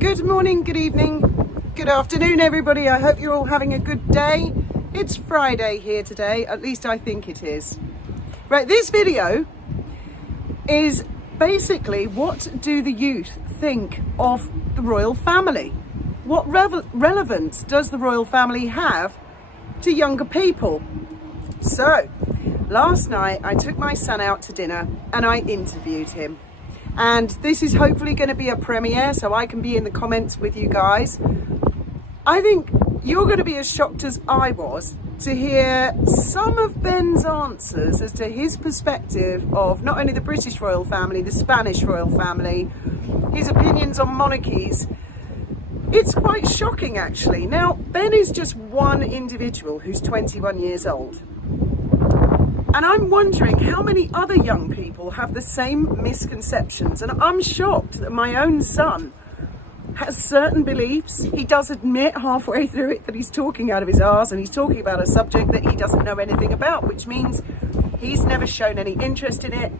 Good morning, good evening, good afternoon, everybody. I hope you're all having a good day. It's Friday here today, at least I think it is. Right, this video is basically what do the youth think of the royal family? What relevance does the royal family have to younger people? So, last night I took my son out to dinner and I interviewed him. And this is hopefully going to be a premiere so I can be in the comments with you guys. I think you're going to be as shocked as I was to hear some of Ben's answers as to his perspective of not only the British royal family, the Spanish royal family, his opinions on monarchies. It's quite shocking, actually. Now, Ben is just one individual who's 21 years old. And I'm wondering how many other young people have the same misconceptions. And I'm shocked that my own son has certain beliefs. He does admit halfway through it that he's talking out of his arse and he's talking about a subject that he doesn't know anything about, which means he's never shown any interest in it.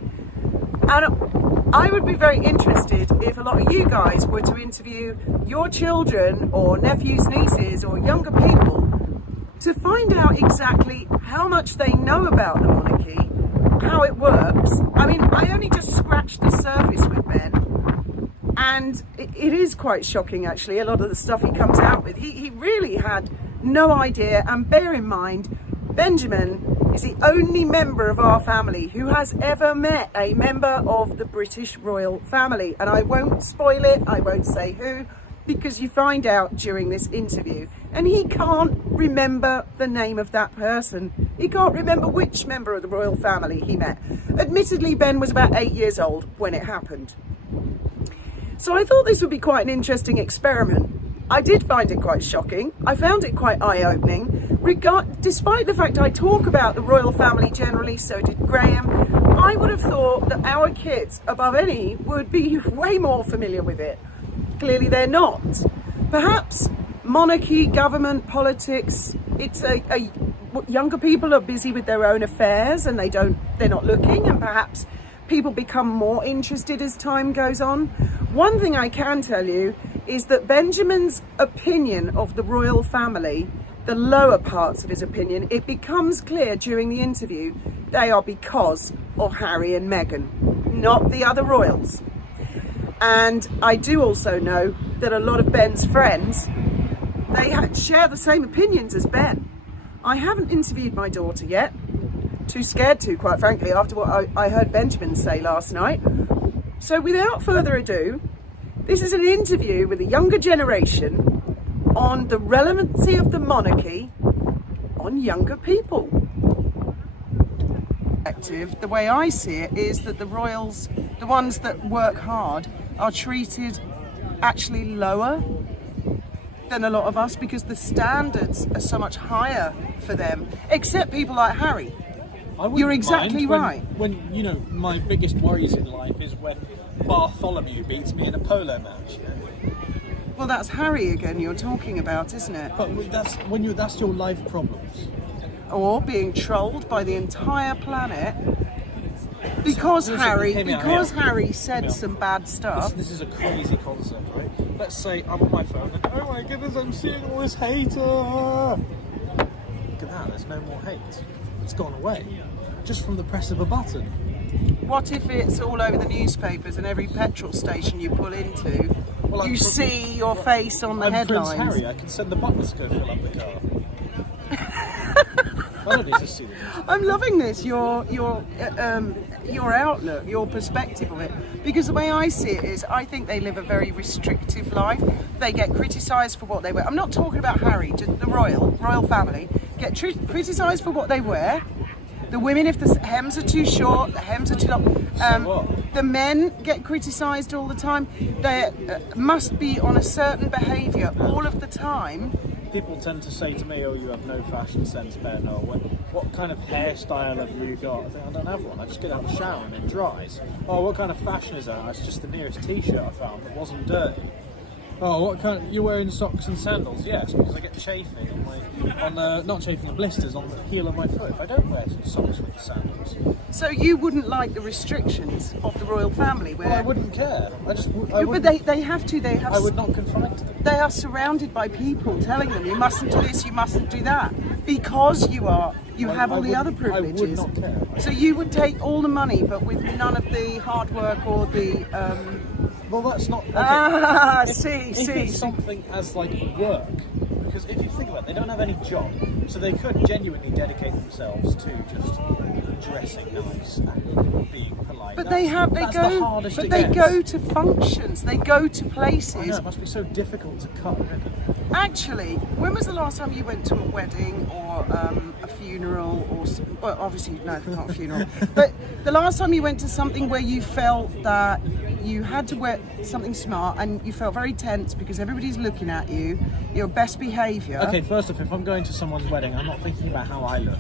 And I would be very interested if a lot of you guys were to interview your children or nephews, nieces or younger people to find out exactly how much they know about the monarchy, how it works. I mean, I only just scratched the surface with Ben, and it is quite shocking, actually, a lot of the stuff he comes out with. He really had no idea, and bear in mind, Benjamin is the only member of our family who has ever met a member of the British royal family. And I won't spoil it, I won't say who, because you find out during this interview. And he can't remember the name of that person. He can't remember which member of the royal family he met. Admittedly, Ben was about 8 years old when it happened. So I thought this would be quite an interesting experiment. I did find it quite shocking. I found it quite eye-opening. Despite the fact I talk about the royal family generally, so did Graham, I would have thought that our kids, above any, would be way more familiar with it. Clearly they're not. Perhaps monarchy, government, politics, younger people are busy with their own affairs and they're not looking, and perhaps people become more interested as time goes on. One thing I can tell you is that Benjamin's opinion of the royal family, the lower parts of his opinion, it becomes clear during the interview, they are because of Harry and Meghan, not the other royals. And I do also know that a lot of Ben's friends, they share the same opinions as Ben. I haven't interviewed my daughter yet. Too scared to, quite frankly, after what I heard Benjamin say last night. So without further ado, this is an interview with the younger generation on the relevancy of the monarchy on younger people. The way I see it is that the royals, the ones that work hard, are treated actually lower than a lot of us because the standards are so much higher for them, except people like Harry. You're exactly right. When you know, my biggest worries in life is when Bartholomew beats me in a polo match. Well, that's Harry again you're talking about, isn't it? But that's your life problems. Or being trolled by the entire planet because Harry said some bad stuff. This is a crazy concept, right? Let's say I'm on my phone and oh my goodness, I'm seeing all this hate. Look at that, there's no more hate. It's gone away. Just from the press of a button. What if it's all over the newspapers and every petrol station you pull into, you see your face on the headlines? Prince Harry, I can send the butlers to go fill up the car. I don't need to see this. I'm loving this, your outlook, your perspective of it. Because the way I see it is, I think they live a very restrictive life. They get criticised for what they wear. I'm not talking about Harry, just the royal family. Get criticised for what they wear. The women, if the hems are too short, the hems are too long. The men get criticised all the time. They must be on a certain behaviour all of the time. People tend to say to me, oh, you have no fashion sense, Ben, or what kind of hairstyle have you got? I think I don't have one. I just get out of the shower and it dries. Oh, what kind of fashion is that? It's just the nearest t-shirt I found that wasn't dirty. Oh, what kind? You're wearing socks and sandals? Yes, because I get chafing not chafing, the blisters on the heel of my foot if I don't wear socks with the sandals. So you wouldn't like the restrictions of the royal family, where Well, I wouldn't care. I but wouldn't- they have to. I would not confide to them. They are surrounded by people telling them you mustn't do this, you mustn't do that, because you have all the other privileges. I would not care. So you would take all the money, but with none of the hard work or the. Well, that's not. Okay. If it's something as like work, because if you think about it, they don't have any job, so they could genuinely dedicate themselves to just dressing nice and being polite. But they go to functions, they go to places. I know, it must be so difficult to cut ribbon. Actually, when was the last time you went to a wedding or a funeral well, obviously no, not a funeral, but the last time you went to something where you felt that you had to wear something smart and you felt very tense because everybody's looking at you, your best behaviour. Okay, first off, if I'm going to someone's wedding, I'm not thinking about how I look.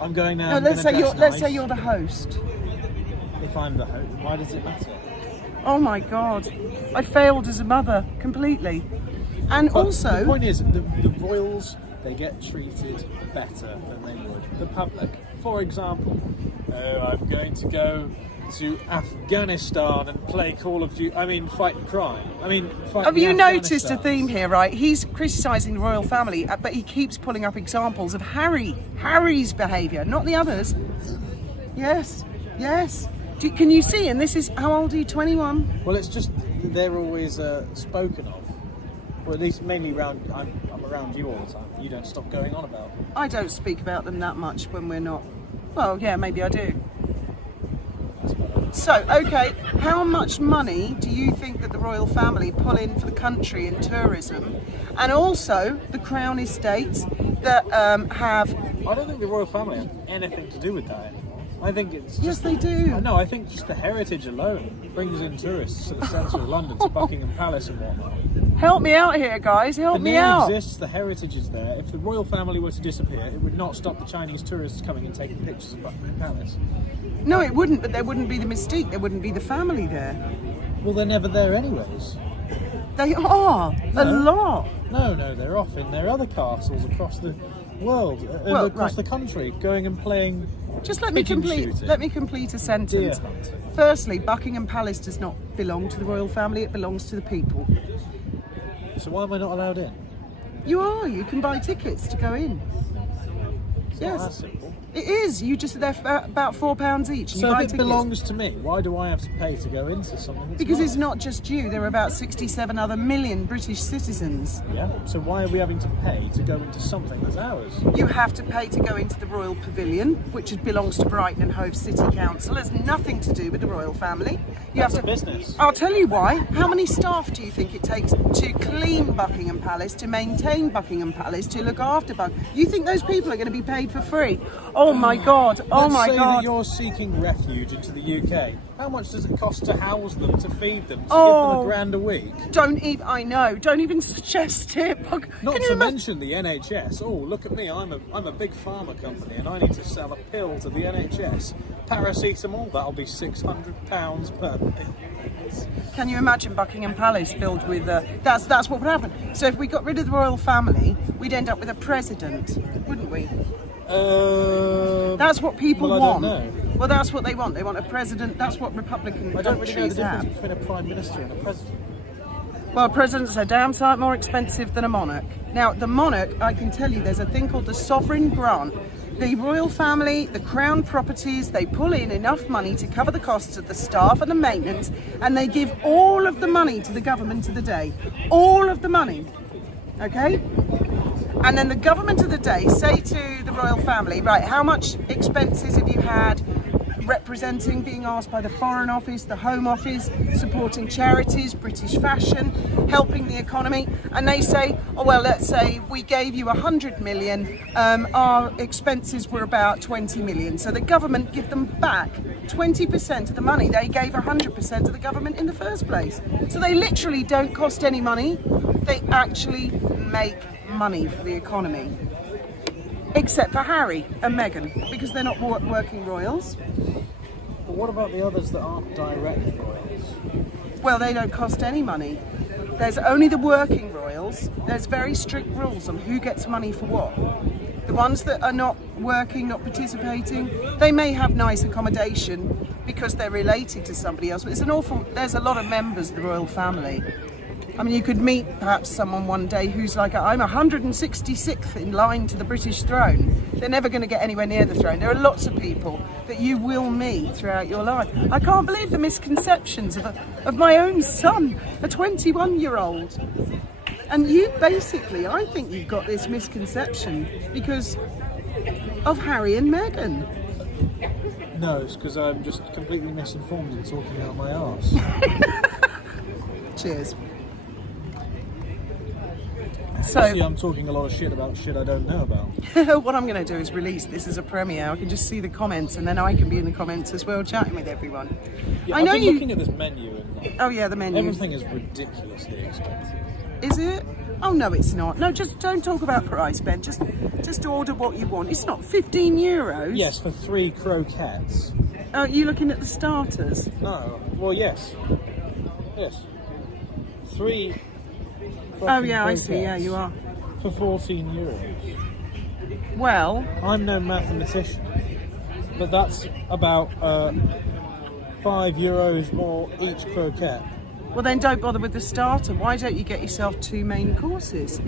I'm going there. No, let's say you're the host. If I'm the host, why does it matter? Oh my God, I failed as a mother completely. And But also, the point is, the royals, they get treated better than they would the public. For example, I'm going to go to Afghanistan and play Call of Duty. Fight crime. have you noticed a theme here, right? He's criticising the royal family, but he keeps pulling up examples of Harry's behaviour, not the others. Yes. Can you see? And this is, how old are you, 21? Well, it's just, they're always spoken of. Or at least mainly around, I'm around you all the time. You don't stop going on about them. I don't speak about them that much when we're not. Well, yeah, maybe I do. So, okay, how much money do you think that the royal family pull in for the country in tourism? And also the Crown estates that have... I don't think the royal family have anything to do with that anymore. I think it's Yes, they do. No, I think just the heritage alone brings in tourists to the centre of London, to Buckingham Palace and whatnot. Help me out here, guys. Help The me name out. exists, the heritage is there. If the royal family were to disappear, it would not stop the Chinese tourists coming and taking pictures of Buckingham Palace. No, it wouldn't, but there wouldn't be the mystique. There wouldn't be the family there. Well, they're never there anyways. They are. A lot. No, they're off in their other castles across the world, across the country, going and playing. Just let me pigeon complete. shooting. Let me complete a sentence. Deer hunting. Firstly, Buckingham Palace does not belong to the royal family. It belongs to the people. So why am I not allowed in? You are. You can buy tickets to go in. It's not that simple. It is. You just they're about £4 each. And So you buy if it tickets. belongs to me, why do I have to pay to go into something that's Because mine? it's not just you. There are about 67 other million British citizens. Yeah. So why are we having to pay to go into something that's ours? You have to pay to go into the Royal Pavilion, which belongs to Brighton and Hove City Council. It has nothing to do with the royal family. You That's have to. a business. I'll tell you why. How many staff do you think it takes to clean Buckingham Palace, to maintain Buckingham Palace, to look after Buckingham? You think those people are going to be paid for free? Oh my God! Oh my Let's say God! that you're seeking refuge into the UK. How much does it cost to house them, to feed them, to Oh. give them £1,000 a week? Don't even. I know. Don't even suggest it. Not Can you to imagine? mention the NHS. Oh, look at me! I'm a big pharma company, and I need to sell a pill to the NHS. Paracetamol. That'll be £600 per pill. Can you imagine Buckingham Palace filled with? That's what would happen. So if we got rid of the royal family, we'd end up with a president, wouldn't we? That's what people well, I want. don't know. Well, that's what they want. They want a president. That's what Republican I don't really know the countries difference have. between a prime minister and a president. Well, presidents are damn sight more expensive than a monarch. Now, the monarch, I can tell you, there's a thing called the sovereign grant. The royal family, the crown properties, they pull in enough money to cover the costs of the staff and the maintenance, and they give all of the money to the government of the day. All of the money. Okay? And then the government of the day say to the royal family, right, how much expenses have you had representing, being asked by the Foreign Office, the Home Office, supporting charities, British fashion, helping the economy? And they say, oh, well, let's say we gave you 100 million, our expenses were about 20 million. So the government give them back 20% of the money they gave 100% to the government in the first place. So they literally don't cost any money. They actually make money for the economy. Except for Harry and Meghan, because they're not working royals. But what about the others that aren't direct royals? Well, they don't cost any money. There's only the working royals. There's very strict rules on who gets money for what. The ones that are not working, not participating, they may have nice accommodation because they're related to somebody else, but there's a lot of members of the royal family. I mean, you could meet perhaps someone one day who's like, I'm 166th in line to the British throne. They're never going to get anywhere near the throne. There are lots of people that you will meet throughout your life. I can't believe the misconceptions of my own son, a 21-year-old. And you basically, I think you've got this misconception because of Harry and Meghan. No, it's because I'm just completely misinformed and talking out my arse. Cheers. So I'm talking a lot of shit about shit I don't know about. What I'm going to do is release this as a premiere. I can just see the comments, and then I can be in the comments as well, chatting with everyone. Yeah, I've been looking at this menu and oh yeah, the menu. Everything is ridiculously expensive. Is it? Oh no, it's not. No, just don't talk about price, Ben. Just order what you want. It's not 15 euros. Yes, for 3 croquettes. Oh, you looking at the starters? No. Well, yes. Yes. 3. Oh yeah, I see. Yeah, you are. For 14 euros. Well, I'm no mathematician, but that's about 5 euros more each croquette. well then don't bother with the starter. Why don't you get yourself 2 main courses?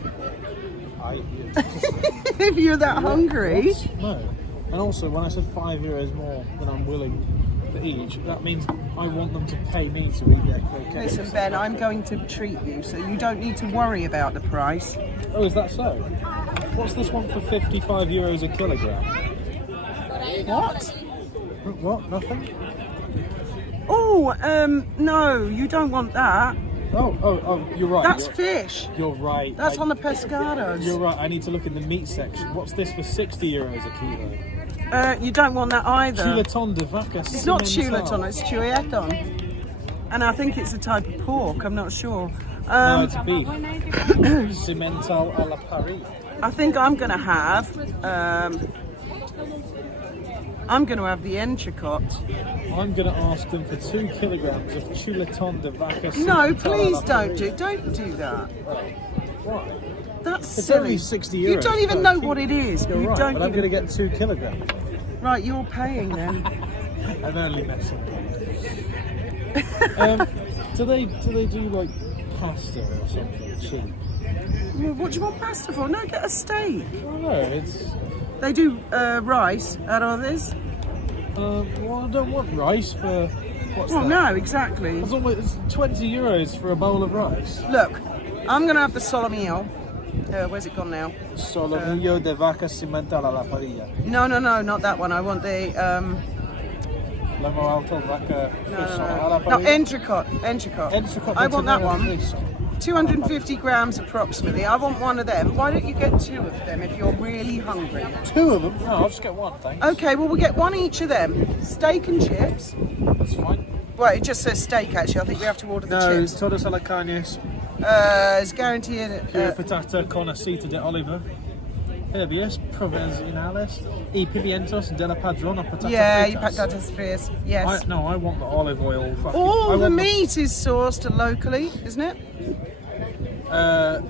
If you're that hungry. What? No. And also, when I said 5 euros more than I'm willing for each, that means I want them to pay me to eat their croquettes. Listen, Ben, I'm going to treat you, so you don't need to worry about the price. Oh, is that so? What's this one for 55 euros a kilogram? What? What? Nothing? Oh, no, you don't want that. Oh, you're right. That's fish. You're right. That's on the pescados. You're right. I need to look in the meat section. What's this for 60 euros a kilo? You don't want that either. Chuleton de vaca. It's not chuleton, it's chuleton. And I think it's a type of pork, I'm not sure. No, it's beef. Cimental a la Paris. I think I'm going to have the entrecôte. I'm going to ask them for 2 kilograms of chuleton de vaca. No, please don't do that. Oh, why? That's It's silly. only 60 euros. You don't even per know kilo. what it is. You're You right, don't but I'm even... going to get 2 kilograms. Right, you're paying then. I'm only messing do they do like pasta or something cheap? Well, what do you want pasta for? No, get a steak. Oh no, it's... They do rice, arroz. Well, I don't want rice for... What's Well, that? no, exactly. It's 20 euros for a bowl of rice. Look, I'm going to have the solomillo. Where's it gone now? Solomillo de vaca cimental a la parrilla. No, not that one. I want the... Lomo alto vaca friso a la No, parrilla. entrecôte. I want that one. 250 grams approximately. I want one of them. Why don't you get 2 of them if you're really hungry? 2 of them? No, I'll just get 1, thanks. Okay, well, we'll get 1 each of them. Steak and chips. That's fine. Well, it just says steak, actually. I think we have to order the No, chips. todos a la carnes. It's guaranteed... Pure patata con aceite de oliva. Herbias provencionales y pimientos de la padrona patata yeah, fritas. you patatas fritas. Yes. I want the olive oil. All the meat is sourced locally, isn't it? I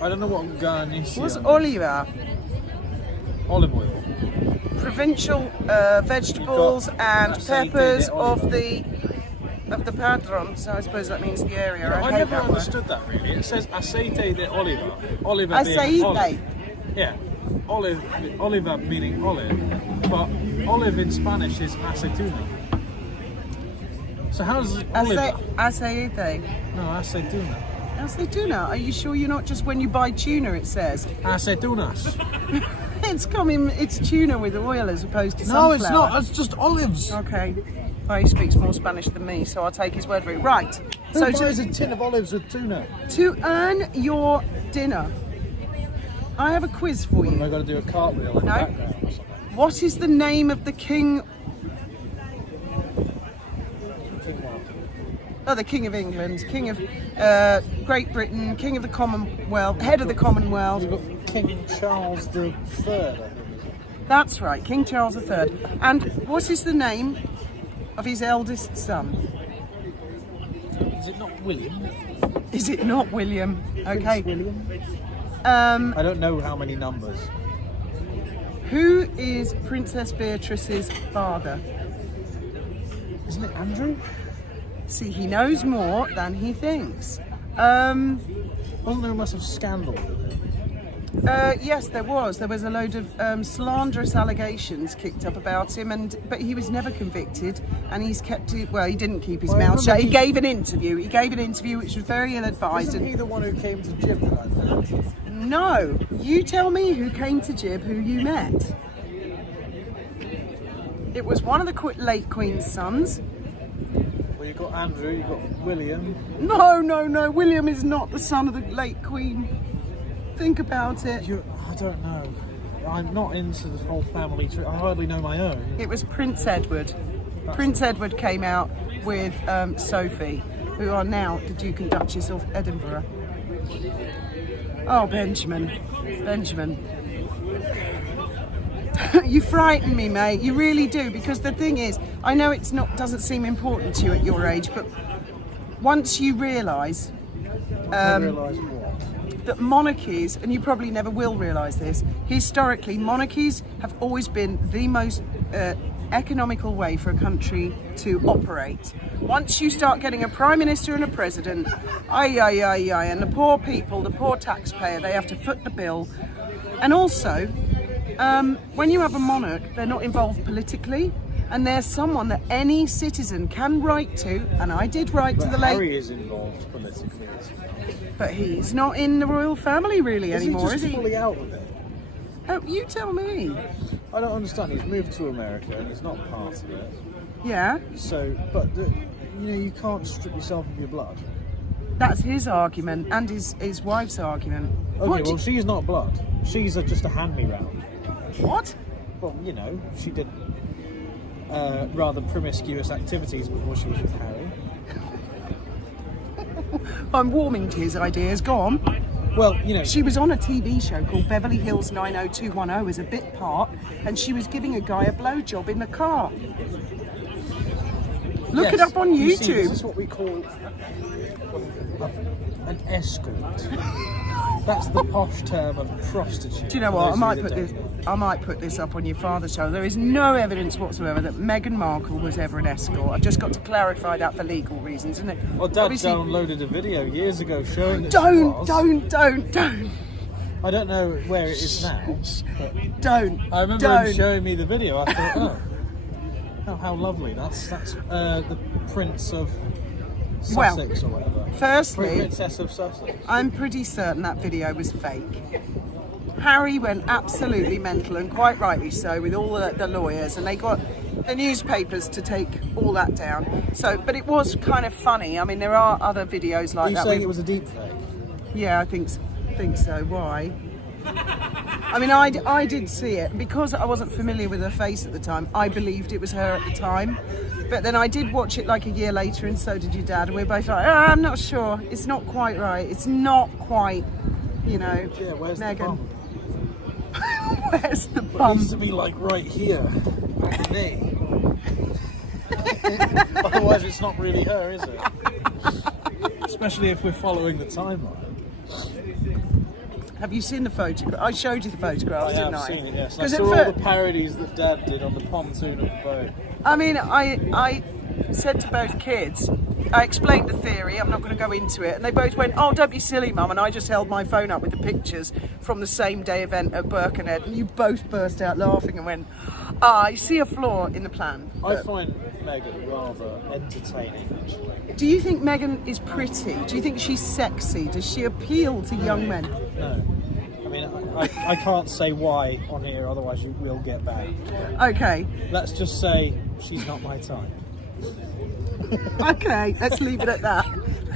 don't know what garnish. What's oliva? Olive oil. Provincial vegetables and aceite peppers de of oliva. the padron. So I suppose that means the area. I hate never that word. understood that really. It says aceite de oliva. Oliva being Aceite. olive. Yeah. Oliva meaning olive. But olive in Spanish is aceituna. So how does oliva? Aceite. No, aceituna. Aceituna. Are you sure you're not just when you buy tuna it says? Aceitunas. It's tuna with oil as opposed to No, sunflower. it's not. It's just olives. Okay. Well, he speaks more Spanish than me, so I'll take his word for it. Right. Who So buys a tin of olives with tuna? to earn your dinner, I have a quiz for Am you. I got to do a cartwheel in the No. background or something? What is the name of the king? Oh, the King of England, King of Great Britain, King of the Commonwealth, Head of the Commonwealth. We've got King Charles III, I think. That's right, King Charles III. And what is the name of his eldest son? Is it not William? Is it not William? Okay. Prince William? I don't know how many numbers. Who is Princess Beatrice's father? Isn't it Andrew? See, he knows more than he thinks. Wasn't there a massive scandal? Yes, there was. There was a load of slanderous allegations kicked up about him, but he was never convicted, and he's kept it. Well, he didn't keep his mouth shut. He gave an interview. He gave an interview which was very ill-advised. Isn't he the one who came to Jib that I met? No, you tell me who came to Jib, who you met. It was one of the late Queen's sons. Well, you've got Andrew, you've got William. No. William is not the son of the late Queen. Think about it. I don't know. I'm not into the whole family tree. I hardly know my own. It was Prince Edward. Prince Edward came out with Sophie, who are now the Duke and Duchess of Edinburgh. Oh, Benjamin. You frighten me, mate. You really do. Because the thing is, I know doesn't seem important to you at your age, but once you realise that monarchies, and you probably never will realise this, historically monarchies have always been the most economical way for a country to operate. Once you start getting a prime minister and a president, and the poor people, the poor taxpayer, they have to foot the bill. And also, when you have a monarch, they're not involved politically, and they're someone that any citizen can write to, and I did write to the late... Harry is involved politically, but he's not in the royal family really anymore, is he? Is he fully out of it? Oh, you tell me. I don't understand. He's moved to America and he's not part of it. Yeah. So, but you can't strip yourself of your blood. That's his argument and his wife's argument. Okay, well, she's not blood. She's just a hand-me-round. What? Well, she did rather promiscuous activities before she was with Harry. I'm warming to his ideas. Go on. Well, she was on a TV show called Beverly Hills 90210 as a bit part, and she was giving a guy a blowjob in the car. Look it up on YouTube. See, this is what we call an escort. That's the posh term of prostitute. Do you know what? I might put this up on your father's channel. There is no evidence whatsoever that Meghan Markle was ever an escort. I've just got to clarify that for legal reasons, isn't it? Well, Dad downloaded a video years ago showing that Don't. I don't know where it is now. But don't. I remember him showing me the video. I thought, how lovely. That's the Prince of Sussex or whatever. Firstly, Princess of Sussex. I'm pretty certain that video was fake. Harry went absolutely mental, and quite rightly so, with all the lawyers, and they got the newspapers to take all that down. So, but it was kind of funny. I mean, there are other videos like that. Are you saying it was a deep fake? Yeah, I think so. Why? I mean, I did see it. Because I wasn't familiar with her face at the time, I believed it was her at the time. But then I did watch it like a year later, and so did your dad, and we were both like, I'm not sure. It's not quite right. It's not quite, Yeah, where's Meghan. the bum? Where's the It bum? needs to be like right here. Me. Otherwise it's not really her, is it? Especially if we're following the timeline. Have you seen the photograph? I showed you the photographs, didn't I? I've seen it, yes. I saw all the parodies that Dad did on the pontoon of the boat. I mean, I said to both kids, I explained the theory, I'm not going to go into it, and they both went, oh, don't be silly, Mum, and I just held my phone up with the pictures from the same day event at Birkenhead, and you both burst out laughing and went, I see a flaw in the plan. I find Meghan rather entertaining, actually. Do you think Meghan is pretty? Do you think she's sexy? Does she appeal to young men? No. I mean, I can't say why on here, otherwise you will get banned. Okay. Let's just say she's not my type. Okay, let's leave it at that.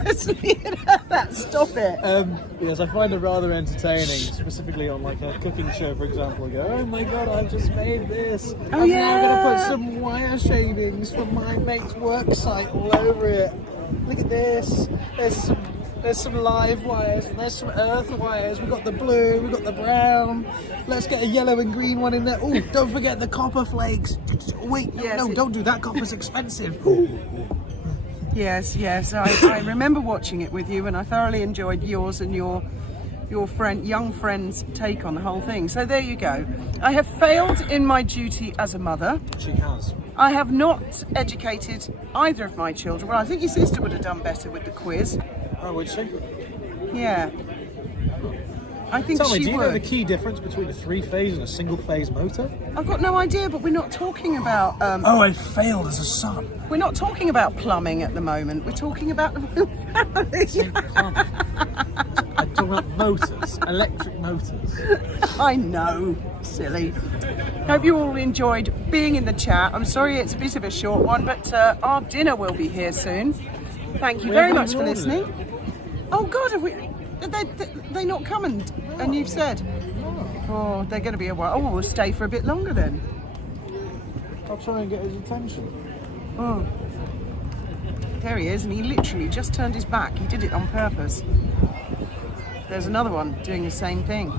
Let's leave it at that. Stop it. Yes, I find her rather entertaining, specifically on like a cooking show, for example. I go, oh my god, I've just made this. Oh, I'm yeah. now going to put some wire shavings from my mate's work site all over it. Look at this. There's some live wires and there's some earth wires. We've got the blue, we've got the brown. Let's get a yellow and green one in there. Oh, don't forget the copper flakes. Wait, no, don't do that. Copper's expensive. Yes, yes. I remember watching it with you, and I thoroughly enjoyed yours and your young friend's take on the whole thing. So there you go. I have failed in my duty as a mother. She has. I have not educated either of my children. Well, I think your sister would have done better with the quiz. Oh, would she? Yeah. I think Tell me, she do you would. know the key difference between a 3-phase and a single-phase motor? I've got no idea, but we're not talking about. Oh, I failed as a son. We're not talking about plumbing at the moment. We're talking about the real family. I'm talking about motors, electric motors. I know, silly. Hope you all enjoyed being in the chat. I'm sorry it's a bit of a short one, but our dinner will be here soon. Thank you very much for listening. Oh God, have we? They not come and you've said? Oh, they're going to be a while. Oh, we'll stay for a bit longer then. I'll try and get his attention. Oh, there he is, and he literally just turned his back. He did it on purpose. There's another one doing the same thing.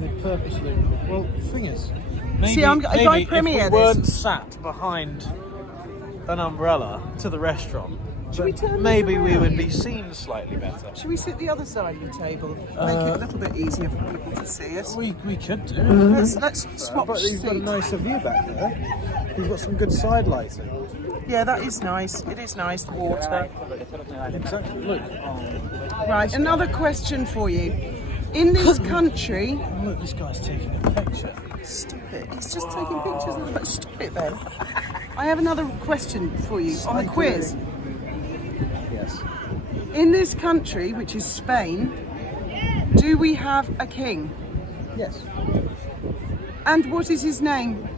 They purposely. Well, the thing is, maybe, See, if I premiere if we weren't this, sat behind an umbrella to the restaurant, Should we turn this maybe we around? would be seen slightly better. should we sit the other side of the table? Make it a little bit easier for people to see us. We could do. Let's swap But you've got a seats. nicer view back there. You've got some good side lighting. Yeah, that is nice. It is nice, the water. Exactly. Look. Right, another question for you. In this country... Look, this guy's taking a picture. Stop it. He's just taking pictures of the... Stop it, then. I have another question for you on the quiz. Yes. In this country, which is Spain, do we have a king? Yes. And what is his name?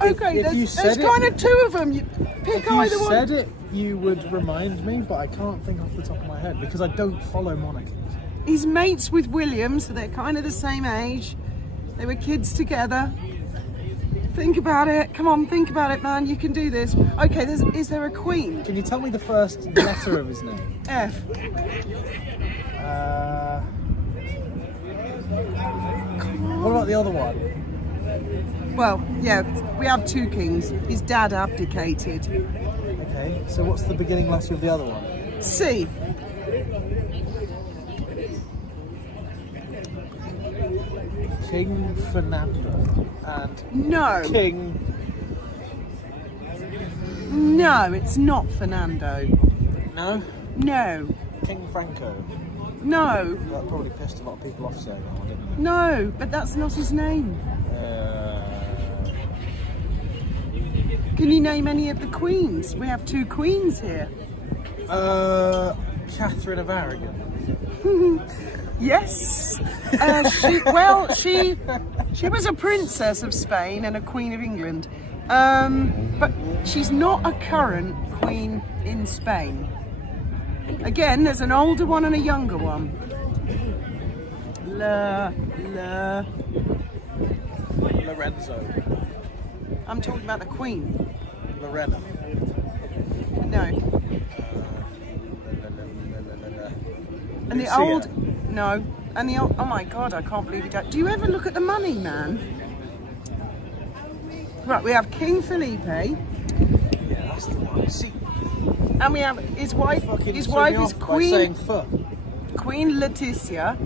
Okay, if you there's said it- kind of two of them. You pick If you either one. said it, you would remind me, but I can't think off the top of my head because I don't follow monarchies. He's mates with William, so they're kind of the same age. They were kids together. Think about it. Come on, think about it, man. You can do this. Okay, is there a queen? Can you tell me the first letter of his name? F. What about the other one? Well, yeah, we have two kings. His dad abdicated. Okay, so what's the beginning letter of the other one? C. King Fernando and No. King. No, it's not Fernando. No? No. King Franco. No. That probably pissed a lot of people off saying that one, didn't it? No, but that's not his name. Can you name any of the queens? We have two queens here. Catherine of Aragon. Yes. She was a princess of Spain and a queen of England. But she's not a current queen in Spain. Again, there's an older one and a younger one. Lorenzo. I'm talking about the queen. Lorena. No. And the Lucia. old... No. And the old... Oh my God, I can't believe you don't... Do you ever look at the money, man? Right, we have King Felipe. Yeah, that's the one. See, And we have his wife. fucking His threw wife me is off by saying Queen Letizia,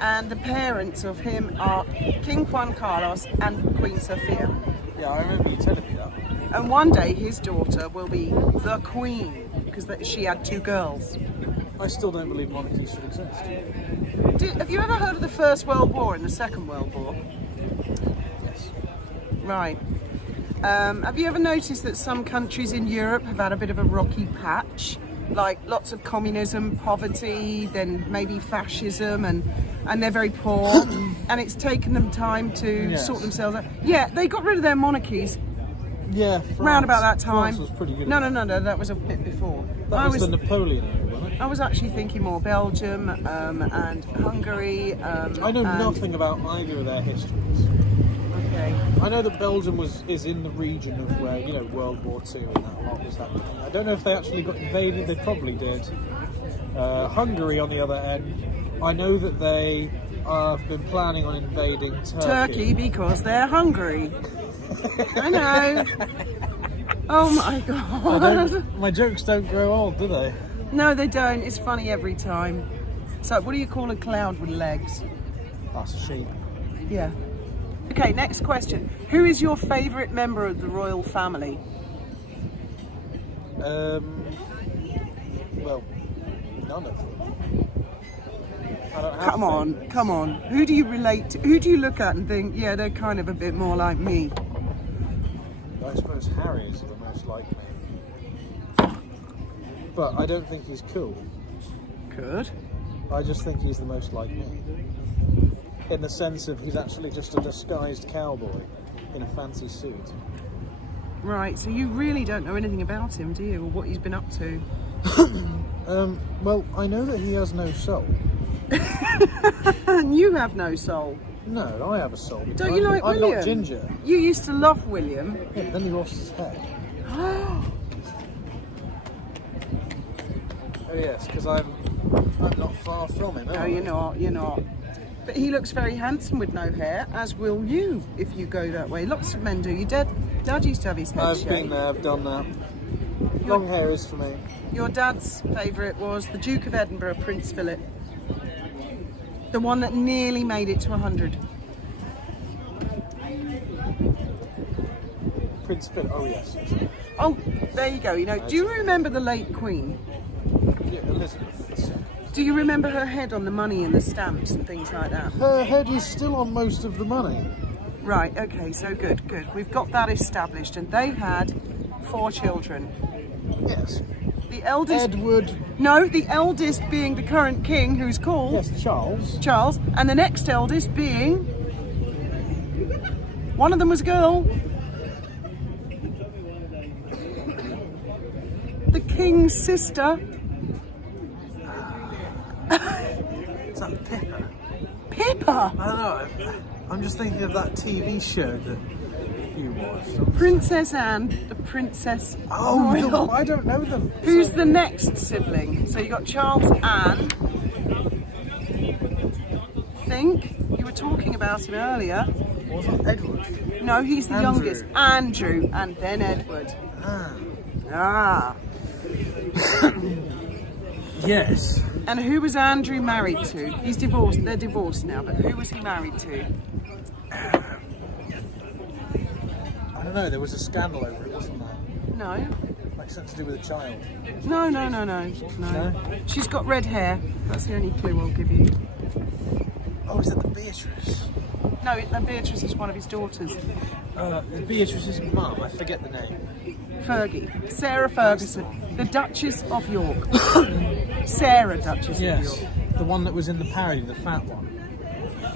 and the parents of him are King Juan Carlos and Queen Sofia. Yeah, I remember you telling me that. And one day his daughter will be the Queen because she had two girls. I still don't believe monarchies should exist. Have you ever heard of the First World War and the Second World War? Yes. Right. Have you ever noticed that some countries in Europe have had a bit of a rocky patch? Like lots of communism, poverty, then maybe fascism, and they're very poor. And it's taken them time to Yes. sort themselves out. Yeah, they got rid of their monarchies Yeah, round about that time. France was pretty good. No, that was a bit before. That was the Napoleon era, wasn't it? I was actually thinking more Belgium and Hungary. I know nothing about either of their histories. Okay. I know that Belgium is in the region of where, World War II and that lot was happening. I don't know if they actually got invaded, they probably did. Hungary, on the other end, I know that they have been planning on invading Turkey. Turkey because they're hungry. I know. Oh my god. My jokes don't grow old, do they? No, they don't. It's funny every time. So, what do you call a cloud with legs? That's a sheep. Yeah. Okay, next question. Who is your favourite member of the royal family? Well, none of them. I don't have Come on. Who do you relate to? Who do you look at and think, yeah, they're kind of a bit more like me? I suppose Harry is the most like me. But I don't think he's cool. Good. I just think he's the most like me. In the sense of he's actually just a disguised cowboy in a fancy suit. Right, so you really don't know anything about him, do you? Or what he's been up to? Well, I know that he has no soul. And you have no soul. No, I have a soul. Don't you like I'm William? not ginger. You used to love William. Yeah, but then he lost his head. Oh yes, because I'm not far from him. No, you're not. But he looks very handsome with no hair, as will you if you go that way. Lots of men do. Your dad used to have his head I've shaved. been there, I've done that. Long hair is for me. Your dad's favourite was the Duke of Edinburgh, Prince Philip. The one that nearly made it to 100. Prince Philip, oh yes. Oh, there you go. Do you remember the late Queen? Yeah, Elizabeth II. Do you remember her head on the money and the stamps and things like that? Her head is still on most of the money. Right, okay, so good. We've got that established. And they had 4 children. Yes. The eldest... Edward. No, the eldest being the current king, who's called... Yes, Charles. Charles. And the next eldest being... One of them was a girl. The king's sister. Is that Pippa? Pippa! I don't know. I'm just thinking of that TV show that you watched. Princess Anne, the Princess Oh, Royal. no, I don't know them. Who's the next sibling? So you got Charles, Anne. Think you were talking about him earlier. Was it Edward? No, he's the Andrew. youngest. Andrew, and then Edward. Ah. Yes. And who was Andrew married to? He's divorced. They're divorced now, but who was he married to? I don't know, there was a scandal over it, wasn't there? No. Like something to do with a child. No. No? She's got red hair. That's the only clue I'll give you. Oh, is that the Beatrice? No, Beatrice is one of his daughters. Beatrice's mum, I forget the name. Fergie. Sarah Ferguson. The Duchess of York. Sarah, Duchess of Yes. York. The one that was in the parody, the fat one.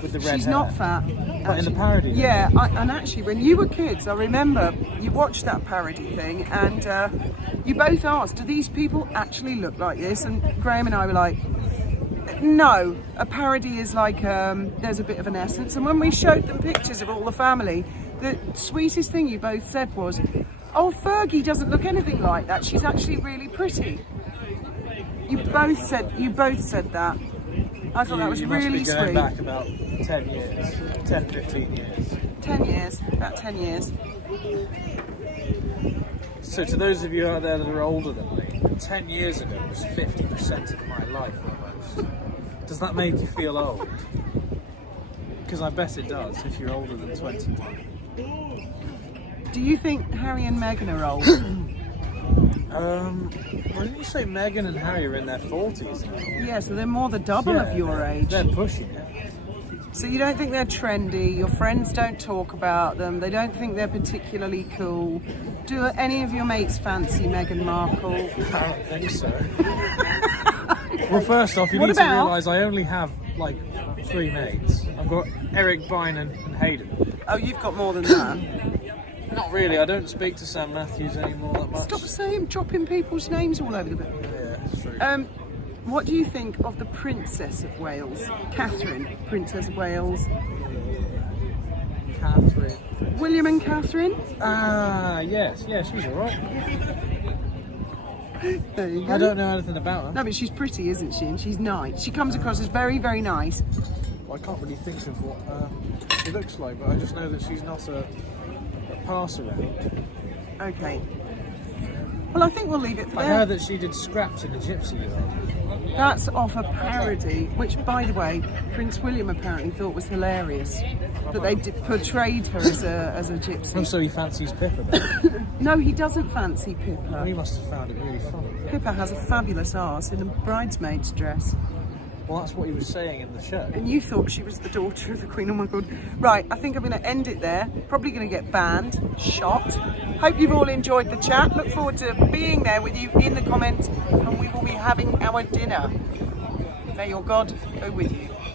With the red She's hair. not fat. But in the parody? Yeah, and actually when you were kids, I remember you watched that parody thing and you both asked, do these people actually look like this? And Graham and I were like, no, a parody is like, there's a bit of an essence. And when we showed them pictures of all the family, the sweetest thing you both said was, oh, Fergie doesn't look anything like that. She's actually really pretty. You both said that. I thought that was you really must be going sweet. back about 10 years. 10, 15 years. 10 years, about 10 years. So to those of you out there that are older than me, 10 years ago was 50% of my life almost. Does that make you feel old? Because I bet it does if you're older than 21. Do you think Harry and Meghan are old? Why didn't you say Meghan and Harry are in their 40s now? Yeah, so they're more the double of your age. They're pushing it. So you don't think they're trendy, your friends don't talk about them, they don't think they're particularly cool. Do any of your mates fancy Meghan Markle? I don't think so. Well, first off, you What need to about- realise I only have like 3 mates. I've got Eric, Byrne and Hayden. Oh, you've got more than that. Not really, I don't speak to Sam Matthews anymore that much. Stop dropping people's names all over the place. Yeah, it's true. What do you think of the Princess of Wales? Catherine, Princess of Wales. Catherine. William and Catherine? Ah, yes, she's alright. There you go. I don't know anything about her. No, but she's pretty, isn't she? And she's nice. She comes across as very, very nice. I can't really think of what she looks like, but I just know that she's not a pass around. Okay. Well, I think we'll leave it for I there. heard that she did scraps in the Gypsy Girl. That's off a parody, which, by the way, Prince William apparently thought was hilarious. That they portrayed her as a gypsy. And so he fancies Pippa then. No, he doesn't fancy Well, Pippa. he must have found it really funny. Pippa has a fabulous arse in a bridesmaid's dress. Well, that's what he was saying in the show. And you thought she was the daughter of the Queen. Oh my God. Right, I think I'm going to end it there. Probably going to get banned, shot. Hope you've all enjoyed the chat. Look forward to being there with you in the comments, and we will be having our dinner. May your God go with you.